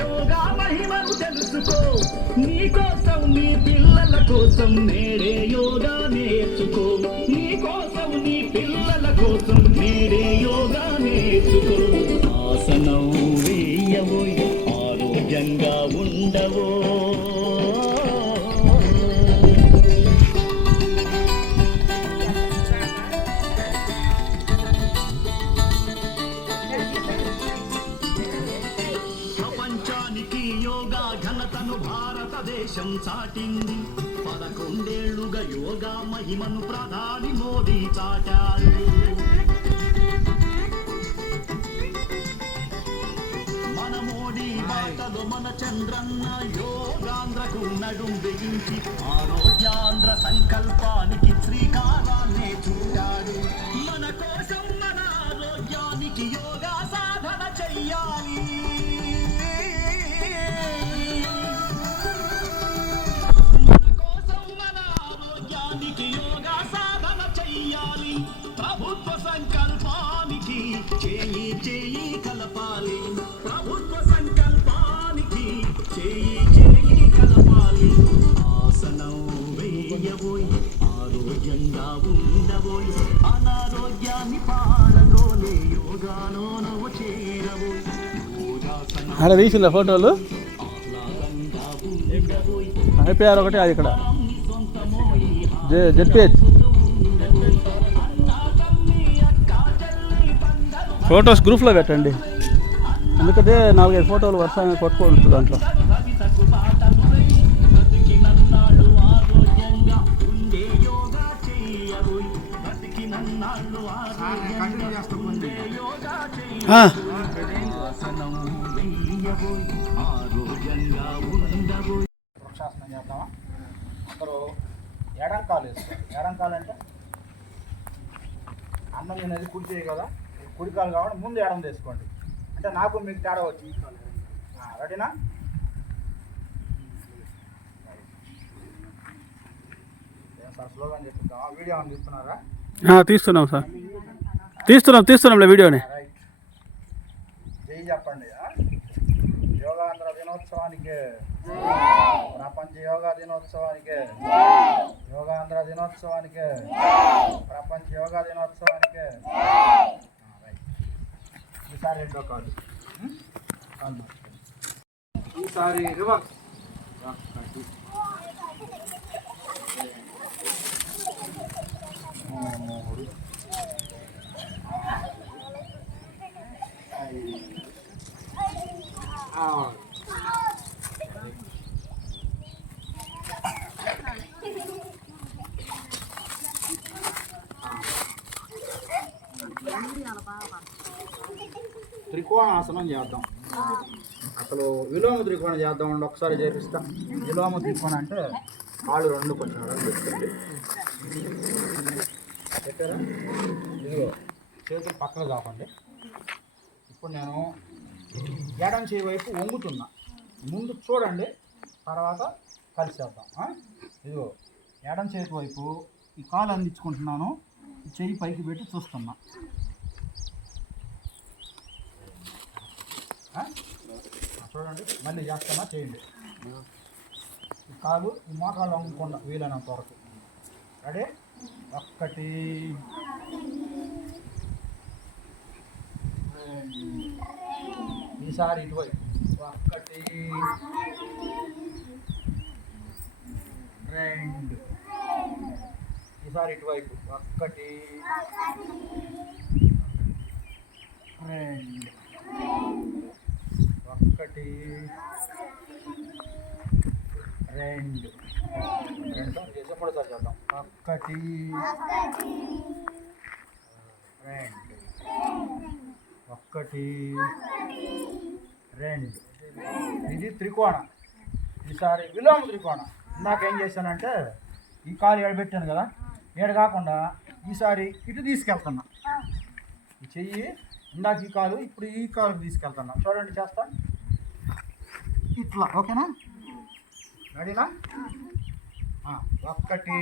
యోగా మహిమను తెలుసుకో. నీ కోసం నీ పిల్లల కోసం నేడే యోగా నేర్చుకో. నీ కోసం నీ పిల్లల కోసం నేడే యోగా నేర్చుకో. ఆసనం వేయవో ఆరోగ్యంగా ఉండవో. భారతదేశం చాటింది 11 ఏళ్లుగా యోగా మహిమను ప్రధాని మోదీ చాటారు. మన మోడీ బాటలో మన చంద్రన్న యోగాంధ్రకు నడుం బిగించి ఆరోగ్యాంధ్ర సంకల్పానికి శ్రీకారాన్నే చుట్టాడు. మన కోసం మన ఆరోగ్యానికి యోగా సాధన చెయ్యాలి. యోగా సాధన చెయ్యాలి. ప్రభుత్వ సంకల్పానికి చేయి చేయి కలపాలి. ప్రభుత్వ సంకల్పానికి చేయి చేయి కలపాలి. ఆసనం వేయబోయి ఆరోగ్యంగా ఉండబోయి అనారోగ్యాన్ని పారదోలే యోగాలో నువ్వు చేరబోయి. అక్కడ తీసిన ఫోటోలు అయిపోయారు. ఒకటి అది ఇక్కడ జెడ్పిహెచ్ ఫొటోస్ గ్రూప్లో పెట్టండి. ఎందుకంటే 4-5 ఫోటోలు వరుసగా కొట్టుకోవచ్చు దాంట్లో. ఎడంకాలు వేసుకోండి. ఎడంకాలు అంటే అన్నం తినేది కుడి చేయి కదా, కుడికాలు కాబట్టి ముందు ఎడం తీసుకోండి. అంటే నాకు మీకు తేడా వచ్చి రెడీనా? సార్ స్లోగా చెప్తావా? వీడియో అని తీస్తున్నారా? తీస్తున్నాం సార్, తీస్తున్నాంలే వీడియోని. రైట్. జై చెప్పండి. యోగాంధ్ర దినోత్సవానికి, ప్రపంచ యోగా దినోత్సవానికి, యోగాంధ్ర దినోత్సవానికి, ప్రపంచ యోగా దినోత్సవానికి. ఈసారి రెండో కాదు, ఈసారి రివర్స్. త్రికోణాసనం చేద్దాం. అసలు విలోమ త్రికోణం చేద్దామండి. ఒకసారి చేపిస్తా. విలోమ త్రికోణం అంటే కాళ్ళు రెండు కొంచెం పెట్టండి. పెట్టారా? ఇదిగో చేతులు పక్కన కాకండి. ఇప్పుడు నేను ఎడం చేయి వైపు వంగుతున్నా. ముందు చూడండి, తర్వాత కలిసేద్దాం. ఇదిగో ఎడం చేతి వైపు ఈ కాలు అందించుకుంటున్నాను. చెయ్యి పైకి పెట్టి చూస్తున్నా. చూడండి, మళ్ళీ చేస్తున్నా, చేయండి. ఈ కాలు ఈ మోకాళ్ళు వంగకుండా వీలైనంత వరకు. రెడీ? 1 ఈసారి ఇటువైపు 1 2 ఈసారి ఇటువైపు 1 2 1 2 సార్లు చేసి మూడోసారి చేద్దాం. 1 2 ఇది త్రికోణం. ఈసారి విలోమ త్రికోణం. ఇందాకేం చేశానంటే ఈ కాలు ఏడు పెట్టాను కదా, ఏడు కాకుండా ఈసారి ఇటు తీసుకెళ్తున్నా. ఈ చెయ్యి ఇందాక ఈ కాలు, ఇప్పుడు ఈ కాలు తీసుకెళ్తున్నా. చూడండి, చేస్తా ఇట్లా. ఓకేనా? రెడీనా? 1 2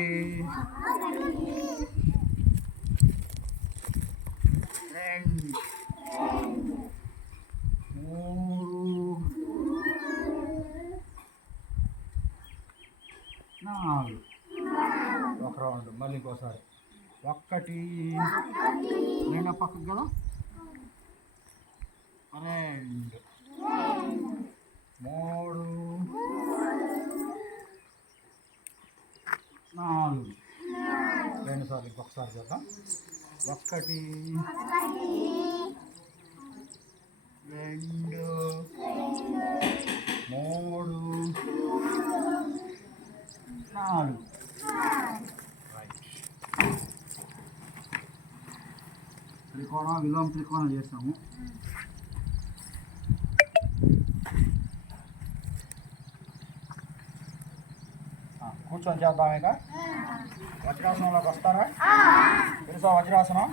3 ఒకటి రెండో పక్కకు కదా, రెండు, మూడు, నాలుగు. రెండు సార్లు ఇంకొకసారి చూద్దాం. ఒకటి, రెండు, మూడు, నాలుగు. త్రికోణం విలోమ త్రికోణం చేస్తాము. కూర్చొని చేద్దాం. ఇక వజ్రాసనంలోకి వస్తారా? తెలుసా వజ్రాసనం?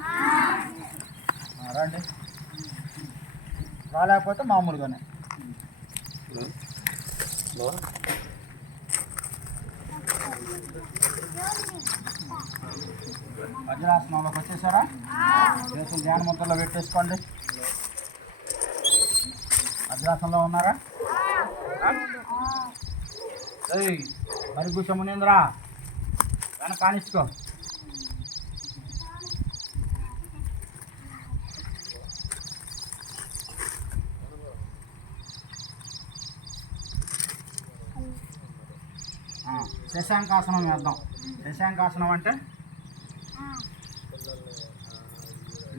రండి. రాలేకపోతే మామూలుగానే. వజ్రాసనంలోకి వచ్చేసారా? చేతులు ధ్యాన ముద్రలో పెట్టేసుకోండి. వజ్రాసనంలో ఉన్నారా? మరి కూర్చోమునేంద్రా వెనక కానిచ్చుకో. శశాంకాసనం వేద్దాం. శశాంకాసనం అంటే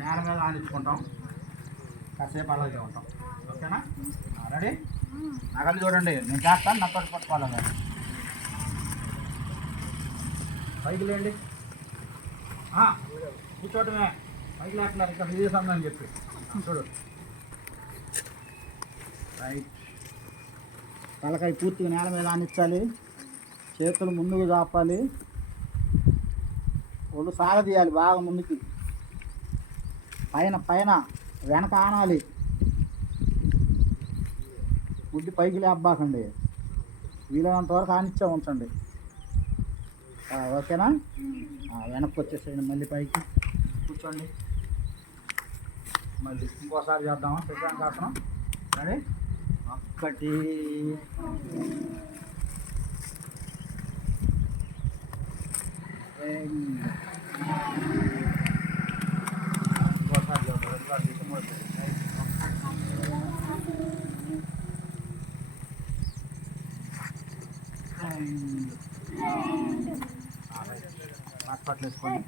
నేల మీద ఆనించుకుంటాం, కాసేపు అలాగే ఉంటాం. ఓకేనా? రెడీ? నగలు చూడండి, నేను చేస్తాను, నాకు పట్టుకోవాలి. పైకి లేండి. కూర్చోటమే. పైకి లేకున్నారు ఇంకా విజయ సందని చెప్పి చూడు. రైట్. తలకాయ పూర్తిగా నేల మీద ఆనించాలి, చేతులు ముందుకు చాపాలి, ఒళ్ళు సాగదీయాలి బాగా ముందుకి. పైన పైన వెనక ఆనాలి. గుడ్డి పైకి లేబ్బాకండి, వీలైనంత వరకు ఆనిచ్చే ఉంచండి. ఓకేనా? వెనక్కి వచ్చేసేయండి, మళ్ళీ పైకి కూర్చోండి. మళ్ళీ ఇంకోసారి చేద్దామా శశాంకాసనం? సరే, ఒకటి, ఇంకోసారి చేద్దాం. రెండుసార్లు చేసి హాస్పిటల్ వేసుకోండి.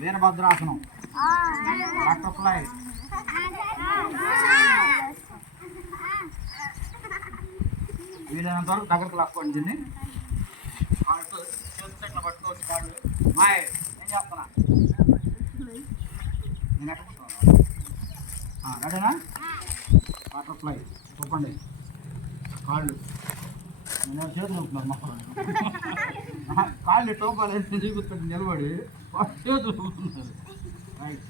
వీరభద్రాసనం, బటర్ఫ్లై. వీలైనంత వరకు దగ్గరకు లాక్కోండి దీన్ని. చేతులు పట్టుకోవచ్చు కాళ్ళు. మాయ్ ఏం చేస్తున్నా నేను ఎక్కడ రెడీనా? బటర్ఫ్లై చూపండి. కాళ్ళు నేను చేతులు ఉంటున్నారు మొక్కలు. కాళ్ళు టోపాలు చూపిస్తుంది నిలబడి, చేతులు ఉంటున్నారు. రైట్.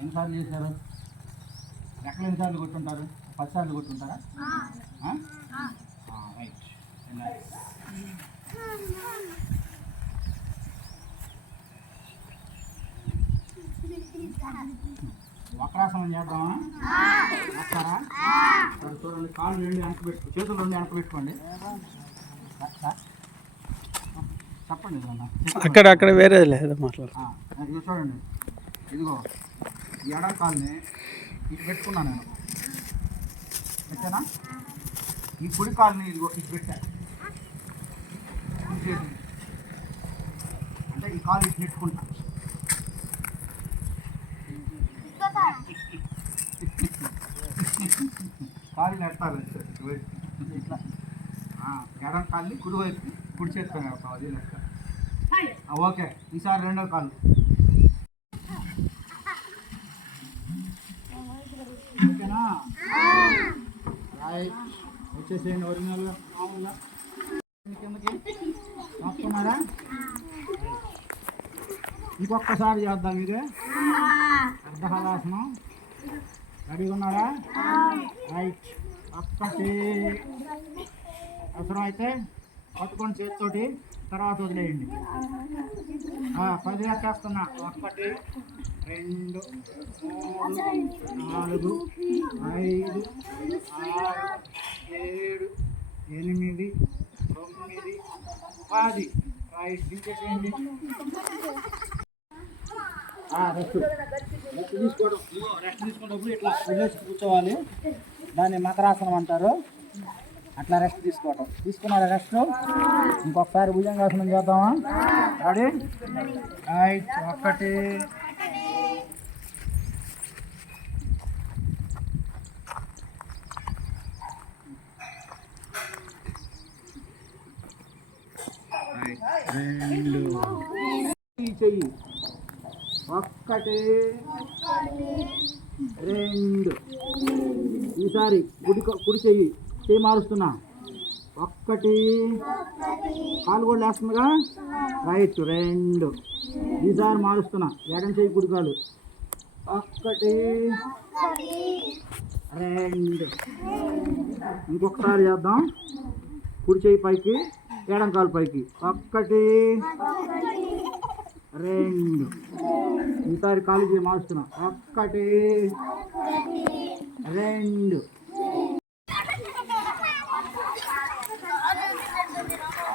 ఎన్నిసార్లు చేశారు? రెక్కలు ఎన్నిసార్లు కొట్టుంటారు? 10 సార్లు కొట్టుంటారా? రైట్. వక్రాసనం చేద్దామా? వస్తారా? సరే చూడండి, కాళ్ళు రెండు వెనక పెట్టుకో, చేతులు రెండు వెనక పెట్టుకోండి. చెప్పండి. అక్కడ వేరే లేదు మాట్లాడు. ఇది చూడండి, ఇదిగో ఈ ఎడ కాల్ని ఇటు పెట్టుకున్నాను నేను. ఓకేనా? ఈ కుడి కాల్ని ఇదిగో ఇటు పెట్టా. అంటే ఈ కాలు ఇటు నెట్టుకుంటా. కాలు నెట్టాలి ఇట్లా. ఎడం కాల్ని కుడివైపు కుడి చేస్తాను కదా, అది లెక్క. ఓకే, ఈసారి రెండో కాలు. ఓకేనా? రైట్. వచ్చేసేయండి ఒరిజినల్గా మామూలుగా కిందకి వస్తున్నారా? ఇంకొకసారి చేద్దాం. ఇదే అర్ధహలాసనం. రెడీగా ఉన్నారా? రైట్. ఒక్కటి, అవసరమైతే పట్టుకొని చేతితోటి, తర్వాత వదిలేయండి. 10 లెక్కేస్తున్నా. 1 2 3 4 5 6 7 8 9 10. రైట్, దించేసేయండి. రెస్ట్ తీసుకున్నప్పుడు ఇట్లా వదిలేసి కూర్చోవాలి. దాన్ని మకరాసనం అంటారు. అట్లా రెస్ట్ తీసుకున్నారా రెస్ట్? ఇంకొకసారి భుజంగాసనం చేద్దామా? రెడీ? రైట్. 1 2 చెయ్యి. 1 2. ఈసారి కుడి చెయ్యి మారుస్తున్నా. 1 కాలు కూడా లేస్తుందిగా. రైట్. 2. ఈసారి మారుస్తున్నా. ఎడం చెయ్యి కుడి కాలు. 1 2. ఇంకొకసారి చేద్దాం. కుడి చెయ్యి పైకి, ఎడం కాలు పైకి. 1 2. ఈసారి కాలు చేయి మారుస్తున్నా. 1 2.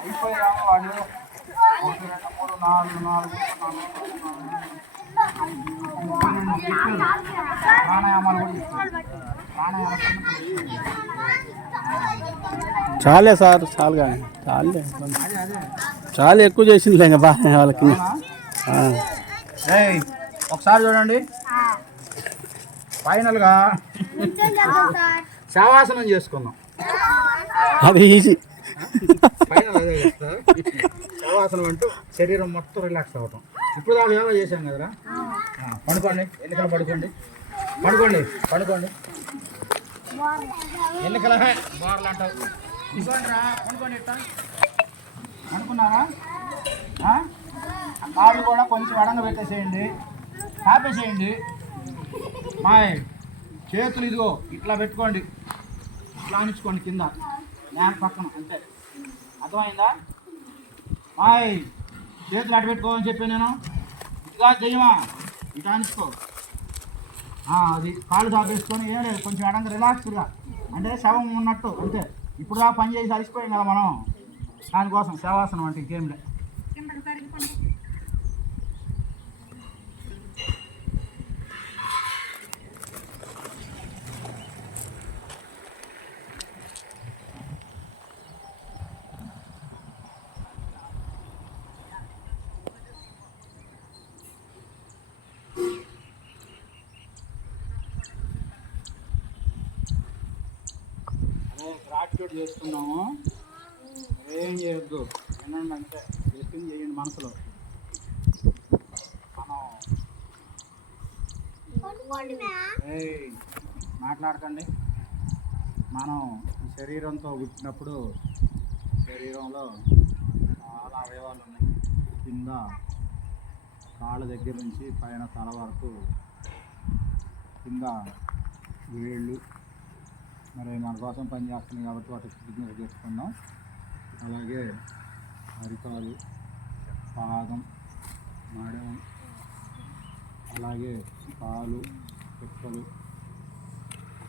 అయిపోయాము వాడు. 1 2 3 4 ప్రాణాయామాలు కూడా ఇస్తారు. చాలే సార్, చాలు కానీ చాలే, చాలా ఎక్కువ చేసిందిలే ఇంకా బాగా వాళ్ళకి. ఒకసారి చూడండి. ఫైనల్గా శవాసనం చేసుకుందాం. అది ఈజీ. ఫైనల్ అదే చేస్తా. శవాసనం అంటూ శరీరం మొత్తం రిలాక్స్ అవ్వటం. ఇప్పుడు దాకా యోగా చేశాం కదరా. పడుకోండి. ఎన్నికలు పడుకోండి. ఎన్నికల బోర్లు అంటావు. ఇవ్వండి రా, పడుకోండి. ఇట్లా అనుకున్నారా? కాళ్ళు కూడా కొంచెం ఎడంగ పెట్టేసేయండి, ఆపేసేయండి. మాయ్ చేతులు ఇదిగో ఇట్లా పెట్టుకోండి. ఇట్లా ఆనించుకోండి కింద, నేను పక్కన. అంతే, అర్థమైందా? మాయ్ చేతులు అటు పెట్టుకోమని చెప్పి నేను. ఇదిగా చెయ్యమా, ఇటు ఆనించుకో. అది కాళ్ళు దాపేసుకొని ఏం లేదు, కొంచెం ఎడంగా రిలాక్స్గా, అంటే శవం ఉన్నట్టు. అంతే. ఇప్పుడు దాకా పని చేసి అలసిపోయాం కదా మనం, దానికోసం శవాసనం అంటే ఇంకేం లేదు. గ్రాటిట్యూడ్ చేస్తున్నాము, ఏం చేయొద్దు. వినండి అంతే, చెప్పింది చేయండి మనసులో. మాట్లాడకండి. మనం ఈ శరీరంతో పుట్టినప్పుడు శరీరంలో చాలా అవయవాలు ఉన్నాయి. కింద కాళ్ళ దగ్గర నుంచి పైన తల వరకు కింద వేళ్ళు మరి మన కోసం పనిచేస్తున్నాయి కాబట్టి వాటి కృతజ్ఞత చేసుకుందాం. అలాగే అరికాలు, పాదం, నడుం, అలాగే కాలు, పిక్కలు,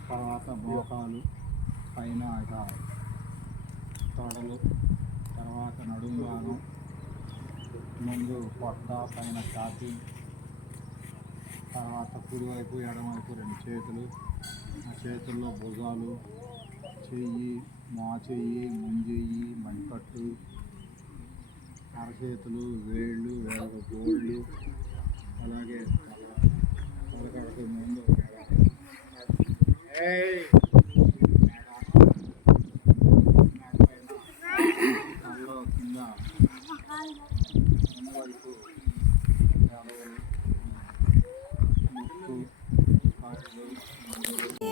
తర్వాత మోకాలు, పైన ఇక తొడలు, తర్వాత నడుము భాగం, ముందు పొట్ట, పైన ఛాతీ, తర్వాత కుడివైపు ఎడమవైపు 2 చేతులు, ఆ చేతుల్లో భుజాలు, చెయ్యి, మా చెయ్యి, ముంజెయ్యి, మణికట్టు, అరచేతులు, వేళ్ళు, వేళ్ళ గోళ్ళు, అలాగే తలకడకు ముందు తలలో కింద వైపు ముక్కు, కాళ్ళు,